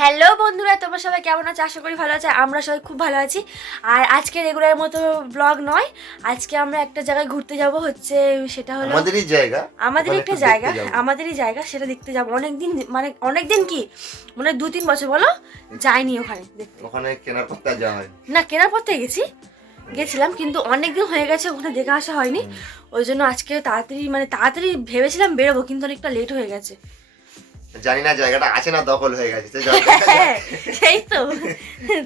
Hello বন্ধুরা, তোমরা সবাই কেমন আছো? আশা করি ভালো আছে। আমরা সবাই খুব ভালো আছি। আর আজকে রেগুলার মতো ব্লগ নয়, আজকে আমরা একটা জায়গায় ঘুরতে যাব। সেটা হলো আমাদেরই জায়গা, আমাদেরই জায়গা, সেটা দেখতে যাব। অনেকদিন কি মানে 2-3 বছর বলো যাইনি ওখানে দেখতে। ওখানে কেনার পথে যাওয়া হয় না, কেনার পথে গেছিলাম, কিন্তু অনেকদিন হয়ে গেছে ওখানে দেখে আসা হয়নি। ওই জন্য আজকে তাড়াতাড়ি ভেবেছিলাম বেরোবো, কিন্তু অনেকটা লেট হয়ে গেছে। জানি না জায়গাটা আছে না দখল হয়ে গেছে। সেই তো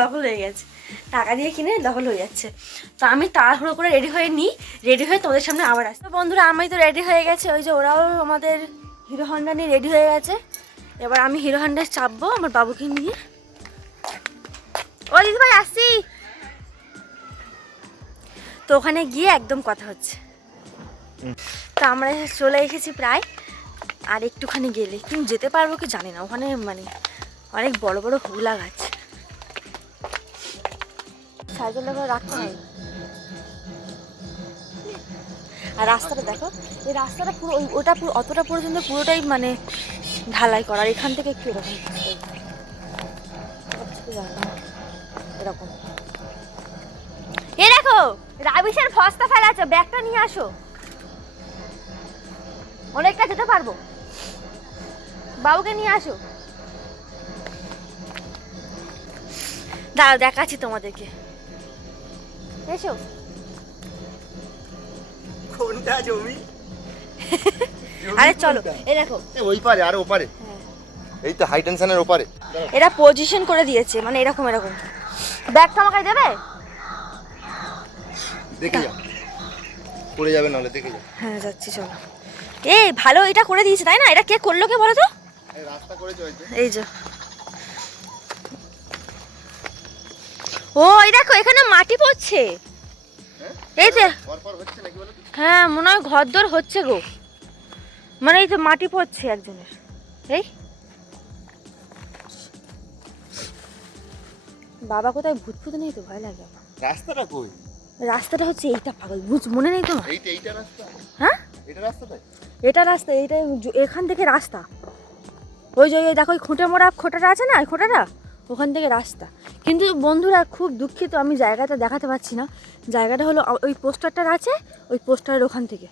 দখল হয়ে গেছে, টাকা দিয়ে কিনে দখল হয়ে যাচ্ছে। তো আমি তাড়াহুড়ো করে রেডি হয়ে তোমাদের সামনে আবার আসি। তো বন্ধুরা, আমি তো রেডি হয়ে গেছে, ওই যে ওরাও আমাদের হিরো হন্ডা নিয়ে রেডি হয়ে গেছে। এবার আমি হিরো হন্ডায় চাপবো আমার বাবুকে নিয়ে। ও দিদি ভাই, আসছি। তো ওখানে গিয়ে একদম কথা হচ্ছে। তো আমরা চলে এসেছি প্রায়, আর একটুখানি গেলে, কিন্তু যেতে পারবো কি জানি না। ওখানে অনেক বড় বড় হুলা গাছ, সাইকেল রাখতে হয়। আর রাস্তাটা দেখো, এই রাস্তাটা পুরো ওটা পুরো অতটা পর্যন্ত পুরোটাই ঢালাই করা। আর এখান থেকে একটু এরকম এ দেখো, রাবিশের ফস্তা ফেলা আছে, ব্যাগটা নিয়ে আসো, অনেকটা যেতে পারবো। বাবুকে নিয়ে আসো, দাঁড়াও দেখাচ্ছি তোমাদেরকে, এসো। কোনটা জমি? আরে চলো, এই দেখো ওই পারে আর ওপারে, এই তো হাই টেনশনের ওপারে। এরা পজিশন করে দিয়েছে, এরকম ব্যাগটা আমাকে দেবে? দেখে যাও, পড়ে যাবে নাহলে, দেখে যাও। হ্যাঁ যাচ্ছি, চলো। এই ভালো এটা করে দিয়েছে, তাই না? এটা কে করলো, কে বলো তো? এই রাস্তা করেছে এই যে, ও এই দেখো এখানে মাটি পড়ছে। এই যে হচ্ছে নাকি বলো? হ্যাঁ, মনে হয় ঘরদোর হচ্ছে গো। এই তো মাটি পড়ছে একজনের। এই বাবা কোথায়, ভূত ফুত নেই তো? ভয় লাগে আমার। রাস্তাটা কই? রাস্তাটা হচ্ছে এইটা, পাগল, মনে নেই তোমার? এইটা রাস্তা? হ্যাঁ, এটা রাস্তাটা? এটা রাস্তা, এইটা এখান থেকে রাস্তা। ওই যে দেখো, ওই খুঁটে মোড়া খোঁটাটা আছে না, ওই খোঁটাটা, ওখান থেকে রাস্তা। কিন্তু বন্ধুরা খুব দুঃখিত, আমি জায়গাটা দেখাতে পারছি না। জায়গাটা হলো ওই পোস্টারটা আছে, ওই পোস্টারের ওখান থেকে।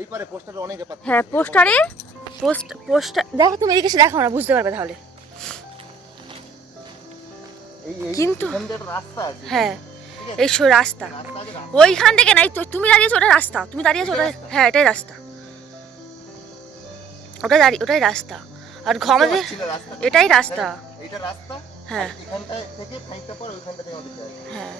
এই পারে পোস্টারে অনেকে পাচ্ছে। হ্যাঁ, পোস্টার দেখো, তুমি এদিকে এসে দেখো না, বুঝতে পারবে তাহলে। কিন্তু রাস্তা আছে, হ্যাঁ, এই রাস্তা ওইখান থেকে নাই তো, তুমি দাঁড়িয়েছো ওটা রাস্তা, তুমি দাঁড়িয়েছো ওটা। হ্যাঁ, এটাই রাস্তা, ওটাই রাস্তা। আর আমাদের এটাই রাস্তা। এইটা রাস্তা। হ্যাঁ, এখানটা থেকে ফাইটটা পর ওইখানটা থেকে আমাদের জায়গা। হ্যাঁ।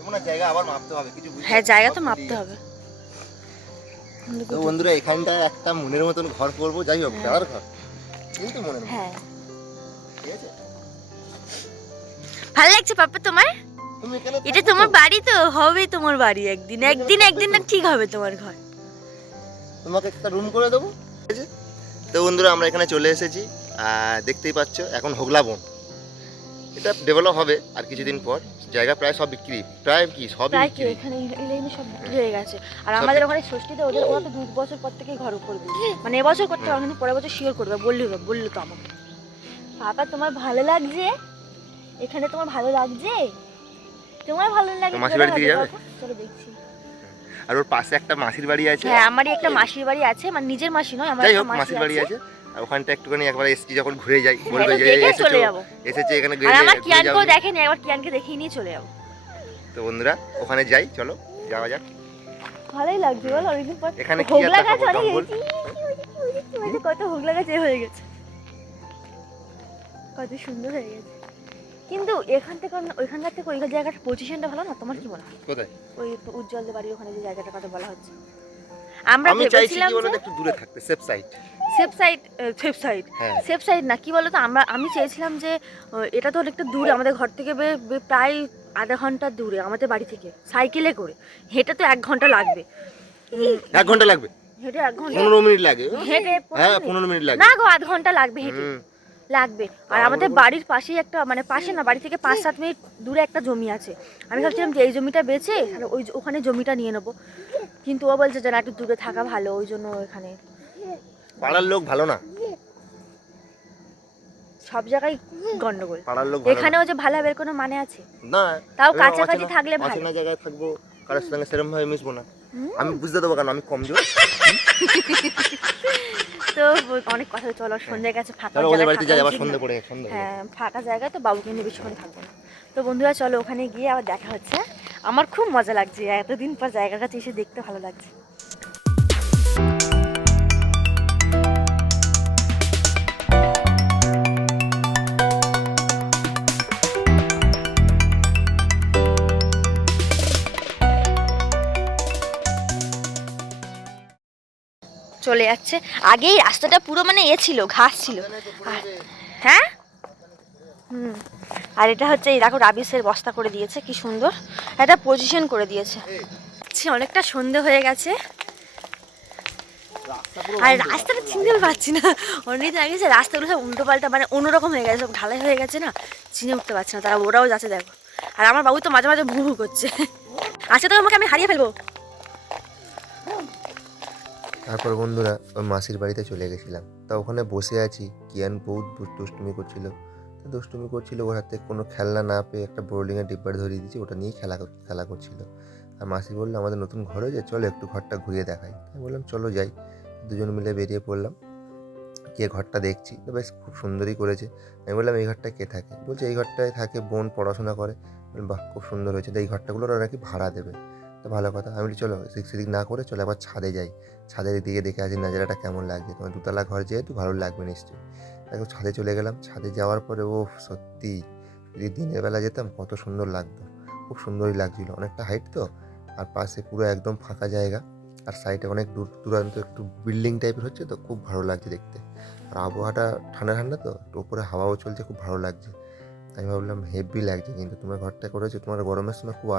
এমন জায়গা আবার মাপতে হবে কিছু। হ্যাঁ, জায়গা তো মাপতে হবে। তো বন্ধুরা, এখানটা একটা মনের মতন ঘর করব, যাই হোক দাদার ঘর, কিন্তু মনের মতো। হ্যাঁ, ঠিক আছে। ভালো লাগছে পাপা তোমার? তুমি এখানে এটা তোমার বাড়ি তো হবে, তোমার বাড়ি একদিন না ঠিক হবে তোমার ঘর। তোমাকে একটা রুম করে দেবো, ঠিক আছে? তো বন্ধুরা, আমরা এখানে চলে এসেছি, দেখতেই পাচ্ছ এখন হোগলা বন। এটা ডেভেলপ হবে আর কিছুদিন পর। জায়গা প্রায় সব বিক্রি, প্রায় কি সবই বিক্রি। এখানে এই লাইনে সব বিক্রি হয়ে গেছে। আর আমাদের ওখানে ষষ্ঠীতে ওরা তো 2 বছর পর থেকেই ঘর করবে, এবছর করতে হবে, কিন্তু পরের বছর শিওর করবে, বললো তো আমাকে। পাপা তোমার ভালো লাগছে এখানে? তোমার ভালো লাগছে? তোমার ভালো লাগে? মাসির বাড়ি দিকে যাবে? চলো দেখছি। আর ওর পাশে একটা মাসির বাড়ি আছে। হ্যাঁ, আমারই একটা মাসির বাড়ি আছে, নিজের মাসি নয়, আমার একটা মাসির বাড়ি আছে। আর ওখানটা একটুখানি একবার এসছি, যখন ঘুরে যাই বলবে যে এসেছে এখানে। আর আমার কিয়ানকেও দেখেনি, একবার কিয়ানকে দেখিয়ে নিয়ে চলে যাবো। তো বন্ধুরা, ওখানে যাই, চলো যাওয়া যাক। ভালোই লাগছে বল, অনেকদিন পর। এখানে কি হোগলা গাছ জঙ্গল? কত হোগলা গাছ হয়ে গেছে, কত সুন্দর হয়ে গেছে। কিন্তু এখান থেকে ওইখানকার থেকে ওই জায়গাটার পজিশনটা ভালো না? তোমার কি মনে হয়? কোথায়? ওই উজ্জ্বলদের বাড়ির ওখানে যে জায়গাটার কথা বলা হচ্ছে। আমি চাইছি কি বলতো, একটু দূরে থাকতে, সেফ সাইড না, কি বলতো, আমি চেয়েছিলাম যে এটা তো অনেকটা দূরে, আমাদের ঘর থেকে প্রায় আধা ঘন্টা দূরে, আমাদের বাড়ি থেকে সাইকেলে করে। হেঁটে তো 1 ঘন্টা লাগবে। 1 ঘন্টা লাগবে? হেঁটে 1 ঘন্টা, 15 মিনিট লাগে। হেঁটে হ্যাঁ, 15 মিনিট লাগে না গো, 1/2 ঘন্টা লাগবে, হেঁটে লাগবে। আর আমাদের বাড়ির পাশেই একটা, পাশে না, বাড়ি থেকে 5-7 মিনিট দূরে একটা জমি আছে। আমি ভাবছিলাম যে এই জমিটা বেচে ওখানে জমিটা নিয়ে নেবো, কিন্তু ও বলছে যে না একটু দূরে থাকা ভালো, ওই জন্য এখানে। পাড়ার লোক ভালো না, সব জায়গায় গন্ডগোল। পাড়ার লোক ভালো না। এখানেও যে ভালো হবে এর কোনো মানে আছে? না, তাও এবার কাছাকাছি থাকলে ভালো। অচেনা জায়গায় থাকবো, কারোর সঙ্গে সেরকম ভাবে মিশবো না। হুম। আমি বুঝতে দেবো কেন আমি কমজোর। তো অনেক কথা, চলো সন্ধ্যে গেছে, ফাঁকা চলো ওদের জায়গায় বাড়িতে থাকা যাই, আবার উচিত সন্ধে না। পড়ে গেছে, সন্ধে হয়ে গেছে। হ্যাঁ, ফাঁকা জায়গায় তো বাবুকে নিয়ে বেশিক্ষণ থাকবো না। তো বন্ধুরা চলো ওখানে গিয়ে আবার দেখা হচ্ছে। আমার খুব মজা লাগছে, এতদিন পর জায়গাটা এসে দেখতে ভালো লাগছে। চলে যাচ্ছে। আগেই রাস্তাটা পুরো মানে ছিল, ঘাস ছিল। হ্যাঁ, হুম। আর এটা হচ্ছে এই দেখো রাবিসের বস্তা করে দিয়েছে, কি সুন্দর একটা পজিশন করে দিয়েছে। অনেকটা সন্ধে হয়ে গেছে আর রাস্তাটা চিনতে পারছি না। অনেকদিন আগে রাস্তাগুলো সব উল্টো পাল্টা মানে অন্যরকম হয়ে গেছে, সব ঢালাই হয়ে গেছে না, চিনে উঠতে পারছি না। তারা ওরাও যাচ্ছে দেখো। আর আমার বাবু তো মাঝে মাঝে ভু ভু করছে। আচ্ছা তো আমাকে আমি হারিয়ে ফেলবো। তারপর বন্ধুরা ওই মাসির বাড়িতে চলে গেছিলাম। তা ওখানে বসে আছি, কিয়ান বহুত দুষ্টুমি করছিল। তো দুষ্টুমি করছিল, ওর হাতে কোনো খেলনা না পেয়ে একটা বোর্ডিংয়ের ডিব্বার ধরিয়ে দিয়েছি, ওটা নিয়েই খেলা করছিল। আর মাসি বললো আমাদের নতুন ঘর হয়েছে, চলো একটু ঘরটা ঘুরিয়ে দেখাই। আমি বললাম চলো যাই। দুজন মিলে বেরিয়ে পড়লাম, গিয়ে ঘরটা দেখছি, তো বেশ খুব সুন্দরই করেছে। আমি বললাম এই ঘরটা কে থাকে? বলছে এই ঘরটায় থাকে বোন, পড়াশোনা করে। বললাম বাহ, খুব সুন্দর হয়েছে। তো এই ঘরটাগুলো ওরা নাকি ভাড়া দেবে। তো ভালো কথা। আমি বলি চলো সেদিক না করে চলো একবার ছাদে যাই, ছাদের দিকে দেখে আসি নাজারাটা কেমন লাগছে। তোমার দুতলা ঘর যেহেতু ভালো লাগবে নিশ্চয়ই। দেখো ছাদে চলে গেলাম। ছাদে যাওয়ার পরে ও সত্যি যদি দিনের বেলা যেতাম কত সুন্দর লাগতো। খুব সুন্দরই লাগছিলো, অনেকটা হাইট তো, আর পাশে পুরো একদম ফাঁকা জায়গা, আর সাইডে অনেক দূর দূরান্ত একটু বিল্ডিং টাইপের হচ্ছে, তো খুব ভালো লাগছে দেখতে। আর আবহাওয়াটা ঠান্ডা ঠান্ডা, তো উপরে হাওয়াও চলছে, খুব ভালো লাগছে। আমি ভাবলাম হেভি লাগছে, কিন্তু তোমার ঘরটা করেছো, তোমার গরমের সময় খুব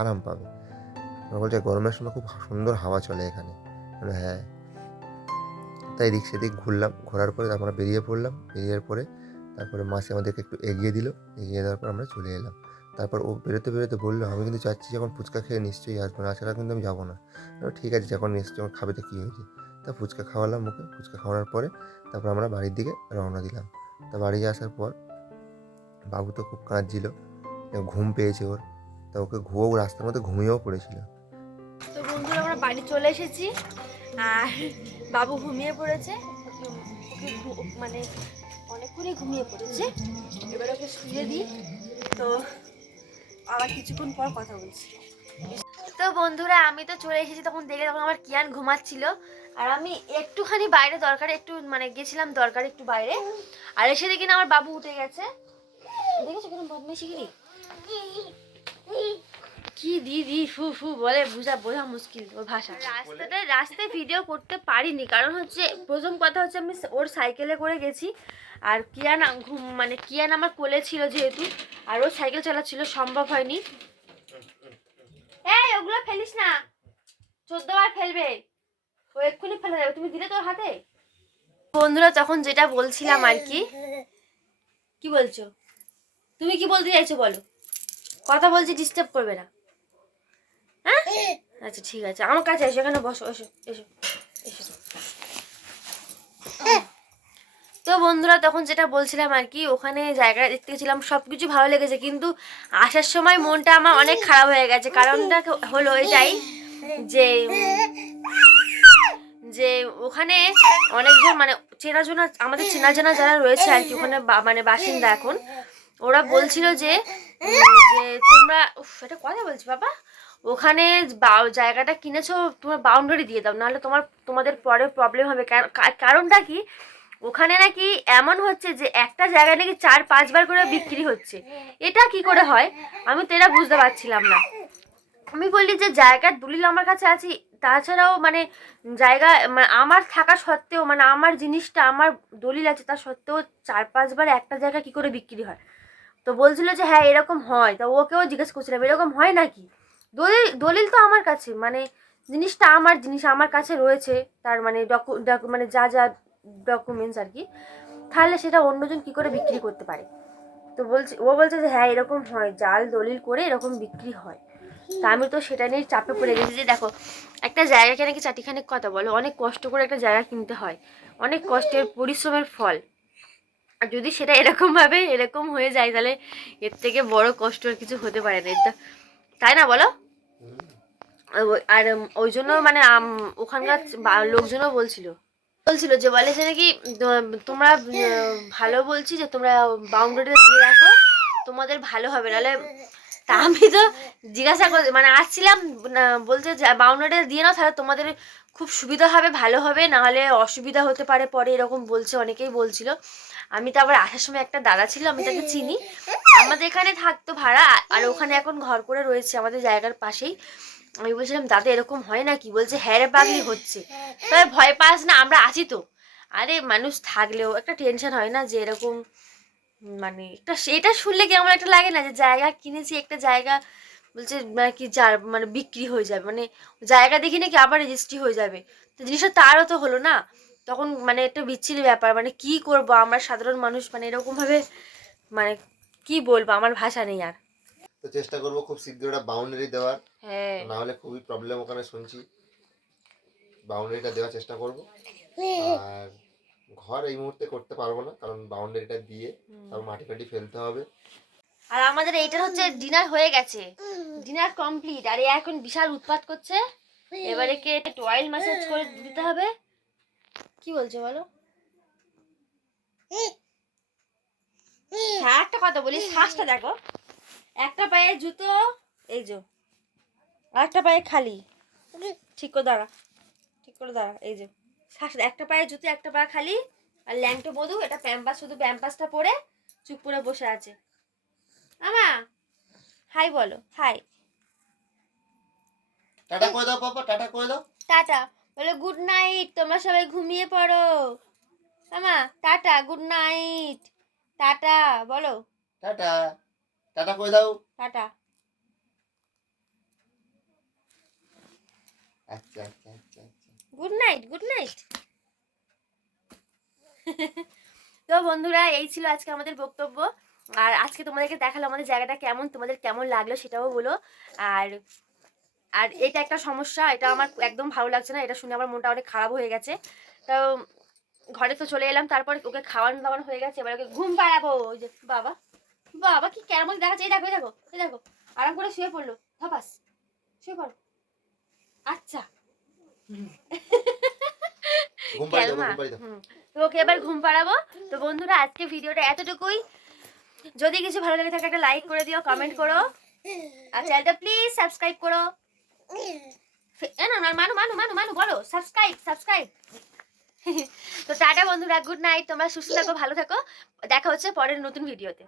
আরাম পাবে। ওরা বলছে গরমের সময় খুব সুন্দর হাওয়া চলে এখানে। হ্যাঁ। তাই এদিক সেদিক ঘুরলাম, ঘোরার পরে আমরা বেরিয়ে পড়লাম। বেরিয়ে পরে তারপরে মাসি আমাদেরকে একটু এগিয়ে দিল, এগিয়ে দেওয়ার পর আমরা চলে এলাম। তারপর ও বেরোতে বেরোতে বললো আমি কিন্তু চাচ্ছি যখন ফুচকা খেয়ে নিশ্চয়ই আসবো, না ছাড়া কিন্তু আমি যাবো না। ঠিক আছে, যখন নিশ্চয়ই যখন খাবে তো কী হয়েছে। তা ফুচকা খাওয়ালাম ওকে। ফুচকা খাওয়ানোর পরে তারপর আমরা বাড়ির দিকে রওনা দিলাম। তা বাড়ি আসার পর বাবু তো খুব কাঁদছিল, ঘুম পেয়েছে ওর। তা ওকে রাস্তার মধ্যে ঘুমিয়েও পড়েছিল। তো বন্ধুরা আমরা বাড়ি চলে এসেছি আর বাবু ঘুমিয়ে পড়েছে। মানে অনেকক্ষণই ঘুমিয়ে পড়েছে, এবার ওকে শুয়ে দিই, তো আবার কিছুক্ষণ পর কথা বলছি। তো বন্ধুরা আমি তো চলে এসেছি, তখন দেখে তখন আমার কিয়ান ঘুমাচ্ছিল আর আমি একটুখানি বাইরে দরকারে একটু মানে গেছিলাম দরকারে একটু বাইরে, আর এসে দেখি না আমার বাবু উঠে গেছে। দেখেছো কিরকম বদমাইশি গিরি, কি দিদি ফু ফু বলে, বোঝা মুশকিল ওর ভাষা। রাস্তায় ভিডিও করতে পারিনি, কারণ হচ্ছে প্রথম কথা হচ্ছে আমি ওর সাইকেলে করে গেছি, আর কিয়ান মানে কিয়ান আমার কোলে ছিল যেহেতু, আর ও সাইকেল চালাচ্ছিল, সম্ভব হয়নি। এই ওগুলো ফেলিস না, 14 বার ফেলবে ও, এক্ষুনি ফেলে যাবে, তুমি দিলে তোর হাতে। বন্ধুরা তখন যেটা বলছিলাম আর কি, কি বলছো তুমি, কি বলতে চাইছো বলো, কথা বলছি, ডিস্টার্ব করবে না। হ্যাঁ আচ্ছা ঠিক আছে, আমার কাছে এসো, এখানে বসো, এসো এসো এসো। তো বন্ধুরা তখন যেটা বলছিলাম আর কি, ওখানে জায়গা দেখতে গেছিলাম, সব কিছু ভালো লেগেছে, কিন্তু আসার সময় মনটা আমার অনেক খারাপ হয়ে গেছে। কারণটা হলো এটাই যে যে ওখানে অনেকজন মানে চেনাজোনা, আমাদের চেনাজানা যারা রয়েছে আর কি ওখানে মানে বাসিন্দা এখন, ওরা বলছিল যে যে তোমরা এটা কথা বলছি বাবা, ওখানে জায়গাটা কিনেছো তোমার বাউন্ডারি দিয়ে দাও, নাহলে তোমাদের পরে প্রবলেম হবে। কারণটা কি, ওখানে নাকি এমন হচ্ছে যে একটা জায়গায় নাকি 4-5 বার করে বিক্রি হচ্ছে। এটা কি করে হয় আমি তো এটা বুঝতে পারছিলাম না। আমি বললি যে জায়গার দলিল আমার কাছে আছে, তাছাড়াও মানে জায়গা আমার থাকা সত্ত্বেও, মানে আমার জিনিসটা আমার দলিল আছে, তা সত্ত্বেও 4-5 বার একটা জায়গা কি করে বিক্রি হয়। তো বলছিল যে হ্যাঁ এরকম হয়, তা ওকেও জিজ্ঞেস করছিলাম এরকম হয় নাকি। দলিল তো আমার কাছে, মানে জিনিসটা আমার জিনিস আমার কাছে রয়েছে, তার মানে মানে যা যা ডকুমেন্টস আর কি, তাহলে সেটা অন্যজন কি করে বিক্রি করতে পারে। তো ও বলছে যে হ্যাঁ এরকম হয়, জাল দলিল করে এরকম বিক্রি হয়। তা আমি তো সেটা নিয়ে চাপে পড়ে গেছি যে দেখো একটা জায়গা কেনা কি চাটিখানেক কথা বলো, অনেক কষ্ট করে একটা জায়গা কিনতে হয়, অনেক কষ্টের পরিশ্রমের ফল। আর যদি সেটা এরকমভাবে এরকম হয়ে যায় তাহলে এর থেকে বড় কষ্ট আর কিছু হতে পারে না, এটা তাই না বলো? আর ওই জন্য মানে ওখানকার লোকজনও বলছিল যে বলে যে নাকি তোমরা ভালো বলছি যে তোমরা বাউন্ডারি দিয়ে রাখো, তোমাদের ভালো হবে, নাহলে তা আমি তো জিজ্ঞাসা করে মানে আসছিলাম বলছে যে বাউন্ডারি দিয়ে নাও তাহলে তোমাদের খুব সুবিধা হবে, ভালো হবে, নাহলে অসুবিধা হতে পারে পরে, এরকম বলছে, অনেকেই বলছিল। আমি তো আবার আসার সময় একটা দাদা ছিল, আমি তাকে চিনি, আমাদের এখানে থাকতো ভাড়া, আর ওখানে এখন ঘর করে রয়েছে আমাদের জায়গার পাশেই। আমি বলছিলাম দাদা এরকম হয় না কি? বলছে হ্যাঁ রে পাগলি হচ্ছে, তবে ভয় পাস না, আমরা আছি তো। আরে মানুষ থাকলেও একটা টেনশন হয় না যে এরকম মানে একটা এটা শুনলে কেমন একটা লাগে না যে জায়গা কিনেছি একটা জায়গা, বলছে মানে কি যার মানে বিক্রি হয়ে যাবে, মানে জায়গা দেখি নাকি আবার রেজিস্ট্রি হয়ে যাবে, তো জিনিসটা তারও তো হলো না, তখন মানে একটা বিচ্ছিরি ব্যাপার, মানে কি করব আমরা সাধারণ মানুষ, মানে এরকম ভাবে মানে কি বলবো, আমার ভাষা নেই আর। তো চেষ্টা করবো খুব শীঘ্র একটা বাউন্ডারি দেওয়ার, হ্যাঁ না হলে খুবই প্রবলেম ওখানে শুনছি। বাউন্ডারিটা দেওয়ার চেষ্টা করব। আর ঘর এই মুহূর্তে করতে পারবো না, কারণ বাউন্ডারিটা দিয়ে তারপর মাটি ফাটি ফেলতে হবে। আর আমাদের এইটা হচ্ছে ডিনার হয়ে গেছে, ডিনার কমপ্লিট, আর এ এখন বিশাল উৎপাত করছে, এবারে কে অয়েল ম্যাসাজ করে দিতে হবে। কি বলছো বলো? হ্যাঁ একটা কথা বলি, শ্বাসটা দেখো, একটা পায়ে জুতো এই যে, আর একটা পায়ে খালি, ঠিক করে দাঁড়া, ঠিক করে দাঁড়া, এই যে শ্বাস, একটা পায়ে জুতো একটা পা খালি, আর ল্যাংটো বধু এটা প্যাম্পাস, শুধু প্যাম্পাসটা পরে চুপ করে বসে আছে। আমা হাই বলো, হাই, টাটা করে দাও পাপা, টাটা করে দাও। টাটা বলো, গুড নাইট, তোমরা সবাই ঘুমিয়ে পড়ো। আমা টাটা, গুড নাইট, টাটা বলো, টাটা, টাটা করে দাও। টাটা। আচ্ছা আচ্ছা আচ্ছা আচ্ছা। Good night, good night. তো বন্ধুরা এই ছিল আজকে আমাদের বক্তব্য, আর আজকে তোমাদেরকে দেখালো আমাদের জায়গাটা কেমন, তোমাদের কেমন লাগলো সেটাও বলো। আর আর এটা একটা সমস্যা, এটা আমার একদম ভালো লাগছে না, এটা শুনে আমার মনটা অনেক খারাপ হয়ে গেছে। তো ঘরে তো চলে এলাম, তারপর ওকে খাওয়ানো দাওয়ানো হয়ে গেছে, এবার ওকে ঘুম পাড়াবো। ওই যে বাবা, বাবা কি কেমন দেখাচ্ছে, এই দেখো এই দেখো এই দেখো, আরাম করে শুয়ে পড়লো, ধপাস শুয়ে পড়ো। আচ্ছা ঘুম পাড়িয়ে দাও, ক্যালমা, ঘুম পাড়িয়ে দাও। তো ওকে এবার ঘুম পাড়াবো। তো বন্ধুরা আজকে ভিডিওটা এতটুকুই, যদি কিছু ভালো লেগে থাকে একটা লাইক করে দিও, কমেন্ট করো, আর চ্যানেলটা প্লিজ সাবস্ক্রাইব করো। না না মানু মানু মানু মানু বলো সাবস্ক্রাইব সাবস্ক্রাইব। তো টাটা বন্ধুরা, গুড নাইট, তোমরা সুস্থ থাকো, ভালো থাকো, দেখা হচ্ছে পরের নতুন ভিডিওতে।